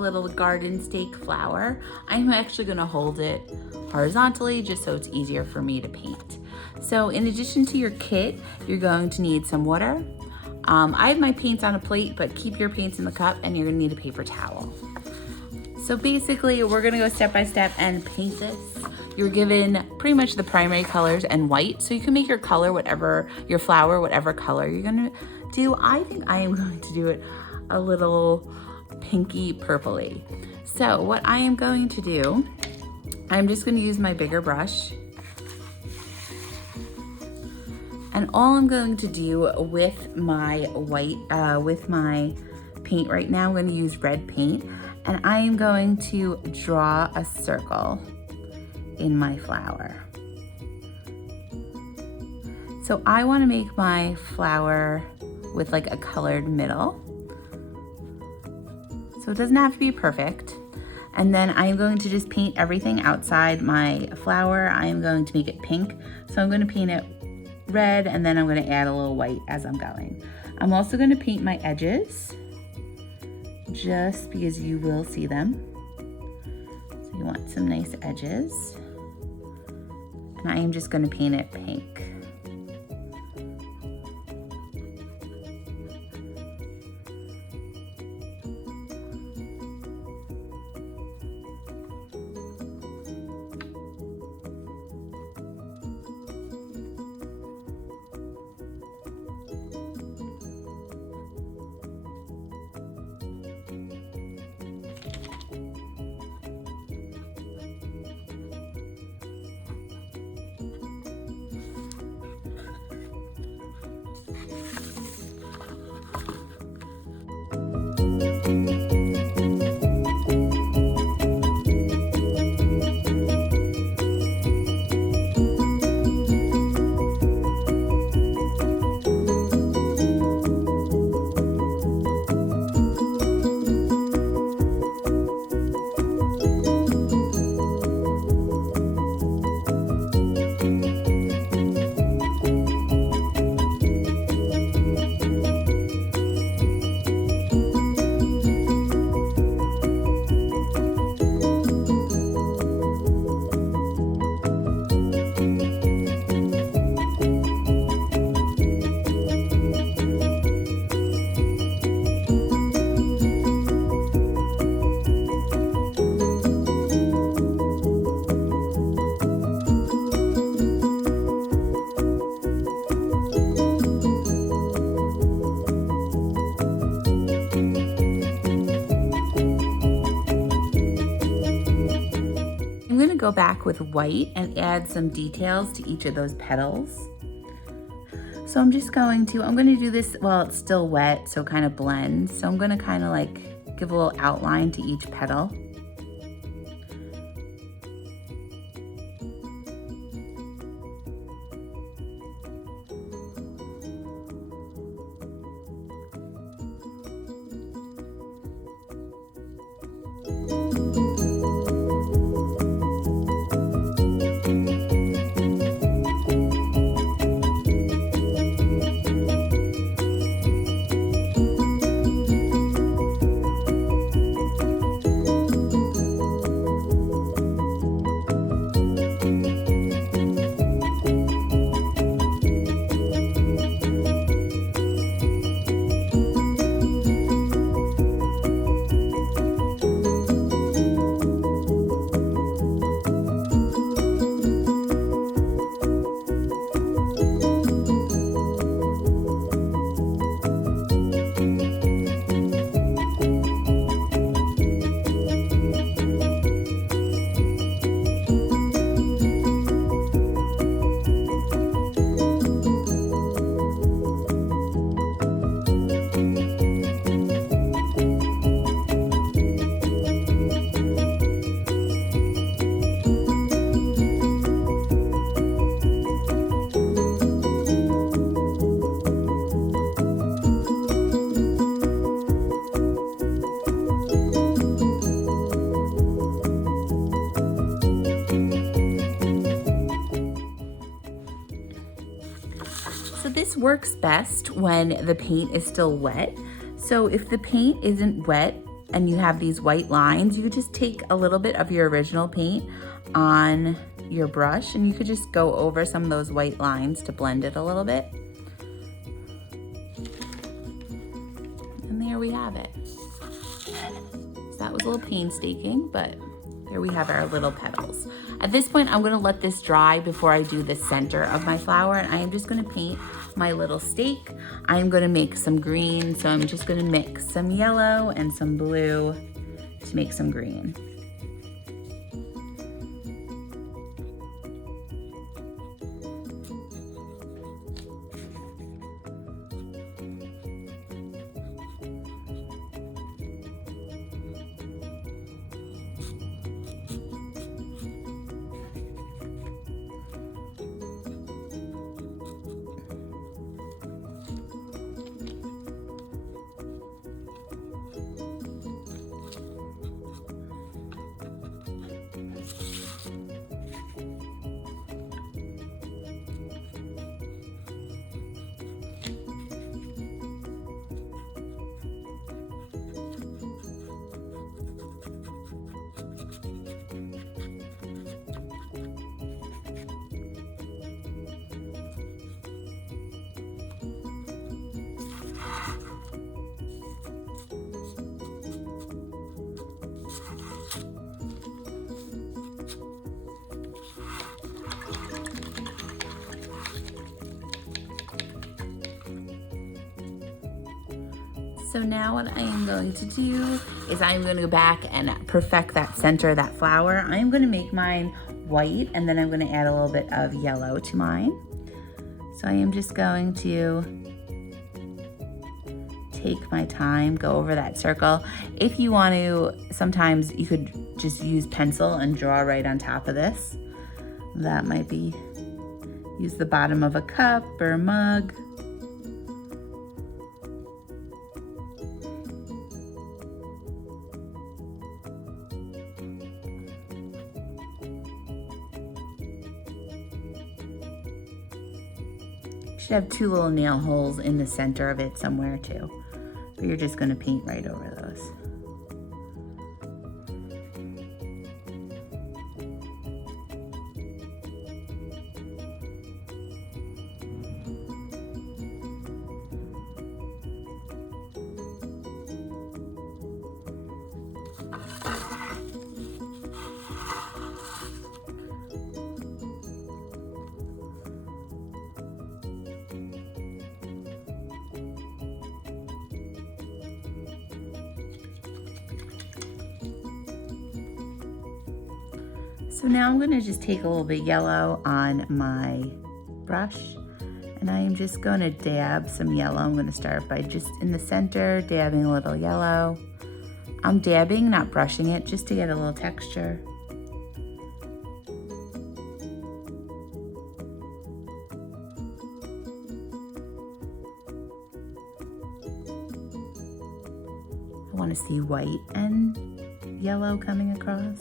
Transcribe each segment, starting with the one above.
little garden stake flower. I'm actually gonna hold it horizontally just so it's easier for me to paint. So in addition to your kit, you're going to need some water. I have my paints on a plate, but keep your paints in the cup, and you're gonna need a paper towel. So basically, we're gonna go step by step and paint this. You're given pretty much the primary colors and white, so you can make your color whatever, your flower, whatever color you're gonna do. I think I am going to do it a little pinky purpley. So what I am going to do, I'm just gonna use my bigger brush. And all I'm going to do with my white, with my paint right now, I'm gonna use red paint, and I am going to draw a circle in my flower. So I wanna make my flower with like a colored middle. So it doesn't have to be perfect. And then I'm going to just paint everything outside my flower. I am going to make it pink. So I'm gonna paint it red, and then I'm gonna add a little white as I'm going. I'm also gonna paint my edges, just because you will see them. So you want some nice edges. And I am just gonna paint it pink. Go back with white and add some details to each of those petals. So I'm going to do this while it's still wet, so it kind of blends. So I'm gonna kind of like give a little outline to each petal. This works best when the paint is still wet. So if the paint isn't wet and you have these white lines, you could just take a little bit of your original paint on your brush and you could just go over some of those white lines to blend it a little bit. And there we have it. So that was a little painstaking, but here we have our little petals. At this point, I'm gonna let this dry before I do the center of my flower, and I am just gonna paint my little stake. I'm gonna make some green, so I'm just gonna mix some yellow and some blue to make some green. So now what I am going to do is I'm going to go back and perfect that center of that flower. I'm going to make mine white and then I'm going to add a little bit of yellow to mine. So I am just going to take my time, go over that circle. If you want to, sometimes you could just use pencil and draw right on top of this. That might be, use the bottom of a cup or a mug. Should have two little nail holes in the center of it somewhere too, but you're just going to paint right over those. So now I'm going to just take a little bit yellow on my brush and I am just going to dab some yellow. I'm going to start by just in the center, dabbing a little yellow. I'm dabbing, not brushing it, just to get a little texture. I want to see white and yellow coming across.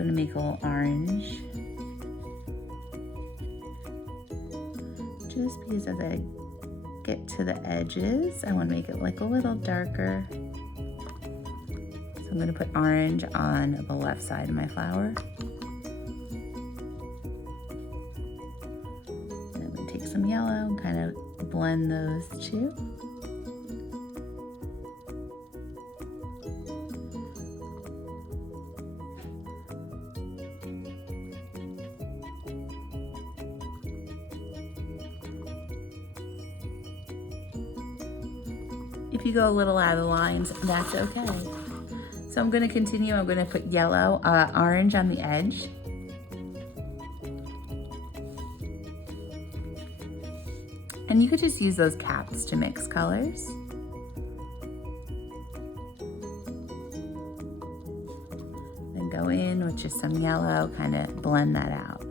I'm going to make a little orange. Just because as I get to the edges, I want to make it like a little darker. So I'm going to put orange on the left side of my flower. And I'm going to take some yellow and kind of blend those two. If you go a little out of the lines, that's okay. So I'm going to continue. I'm going to put yellow, orange on the edge. And you could just use those caps to mix colors. Then go in with just some yellow, kind of blend that out.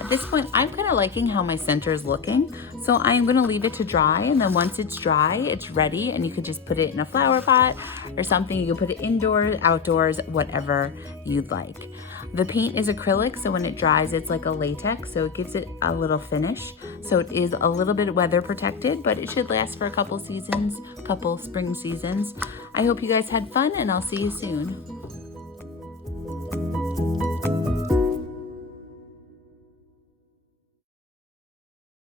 At At this point, I'm kind of liking how my center is looking. So I'm gonna leave it to dry, and then once it's dry, it's ready, and you could just put it in a flower pot or something. You can put it indoors, outdoors, whatever you'd like. The paint is acrylic, so when it dries, it's like a latex, so it gives it a little finish. So it is a little bit weather protected, but it should last for a couple seasons, couple spring seasons. I hope you guys had fun, and I'll see you soon.